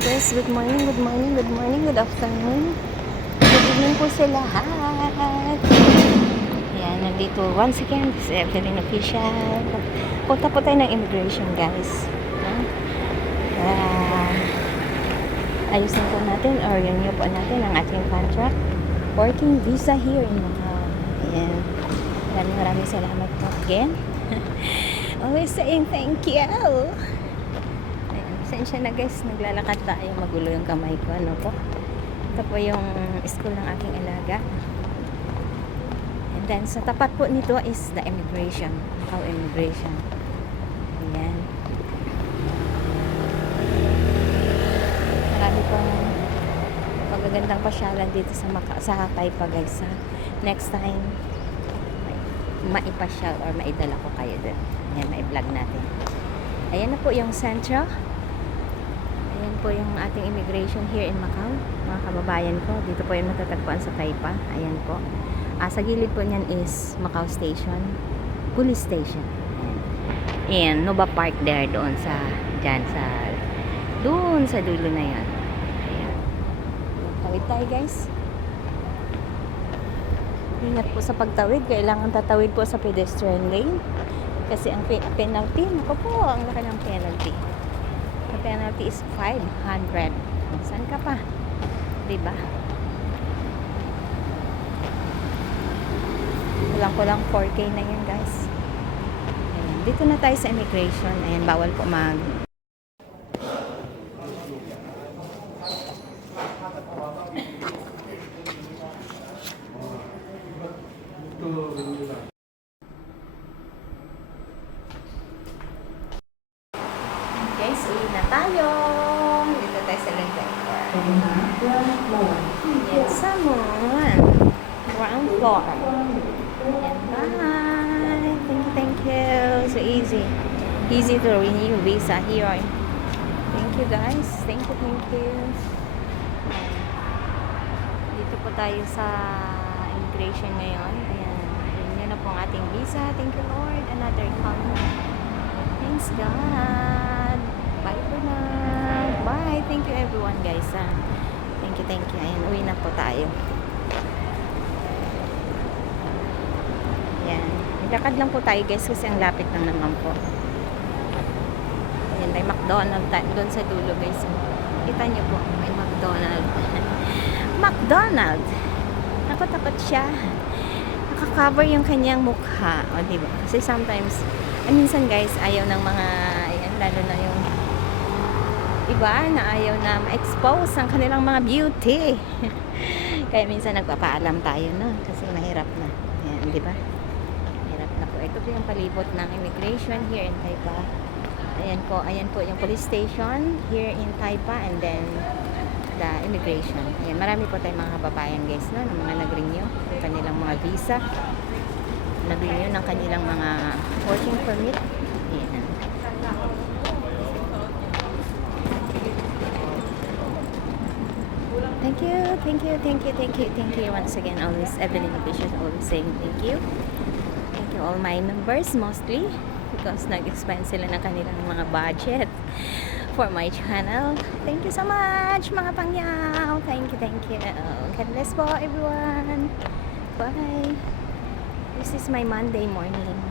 Guys, good morning, good morning, good morning, good afternoon. Good evening po sa lahat. Ayan, nandito once again, this is Evelyn Official. Punta po tayo ng immigration, guys. Ayusin po natin or renew po natin ang ating contract. Working visa here in Macau. Ayan. Maraming salamat po again. Always saying thank you. Pasensya na guys, naglalakad tayo, magulo yung kamay ko, ano po. Ito po yung school ng aking alaga. And then sa tapat po nito is the immigration, Macau immigration. Ayan. Marami pong magagandang pasyalan dito sa Taipa guys. Ha? Next time, maipasyal or maidala ko kayo dun. Ayan, mai-vlog natin. Ayan na po yung sentro. Ayan po yung ating immigration here in Macau. Mga kababayan ko, dito po yung matatagpuan sa Taipa. Ayan po. Sa gilid po niyan is Macau Station, Police Station. Ayan, Nova Park there doon doon sa dulo na yan. Ayan. Tawid tayo guys. Ingat po sa pagtawid. Kailangan tatawid po sa pedestrian lane. Kasi ang penalty, naku po, ang laki ng penalty. The penalty is 500. Saan ka pa? Diba? Kulang-kulang 4K na yun guys. Ayan. Dito na tayo sa immigration. Ayan, bawal po guys, uwi na tayo. Dito tayo sa Lagay. Yes, someone. Ground floor. And bye. Thank you. So easy. Easy to renew visa here. Thank you guys. Thank you. Dito po tayo sa immigration ngayon. Ayan. Yun na po ang ating visa. Thank you Lord. Another coming. Thanks God. Bye for now. Bye. Thank you everyone guys. Thank you. Ayan, uwi na po tayo. Ayan. Nagkakad lang po tayo guys kasi ang lapit lang naman po. Ayan, may McDonald's doon sa dulo guys. Kita nyo po, may McDonald's. McDonald's. Takot siya. Nakakover yung kanyang mukha. O diba? Kasi sometimes, minsan guys, ayaw ng mga, ayan, lalo na yung iba na ayaw na ma-expose ang kanilang mga beauty. Kaya minsan nagpapaalam tayo na kasi mahirap na. Ayan, di ba? Mahirap na po. Ito po yung palibot ng immigration here in Taipa. Ayan po yung police station here in Taipa and then the immigration. Ayan, marami po tayong mga kababayan guys, no? Ng mga nag-renew ng kanilang mga visa. Nag-renew ng kanilang mga working permit. Ayan. Thank you once again. Always Evelyn Official, always saying thank you. Thank you all my members mostly because nag-expand sila ng kanilang mga budget for my channel. Thank you so much mga pangyaw. Thank you. God bless po everyone. Bye. This is my Monday morning.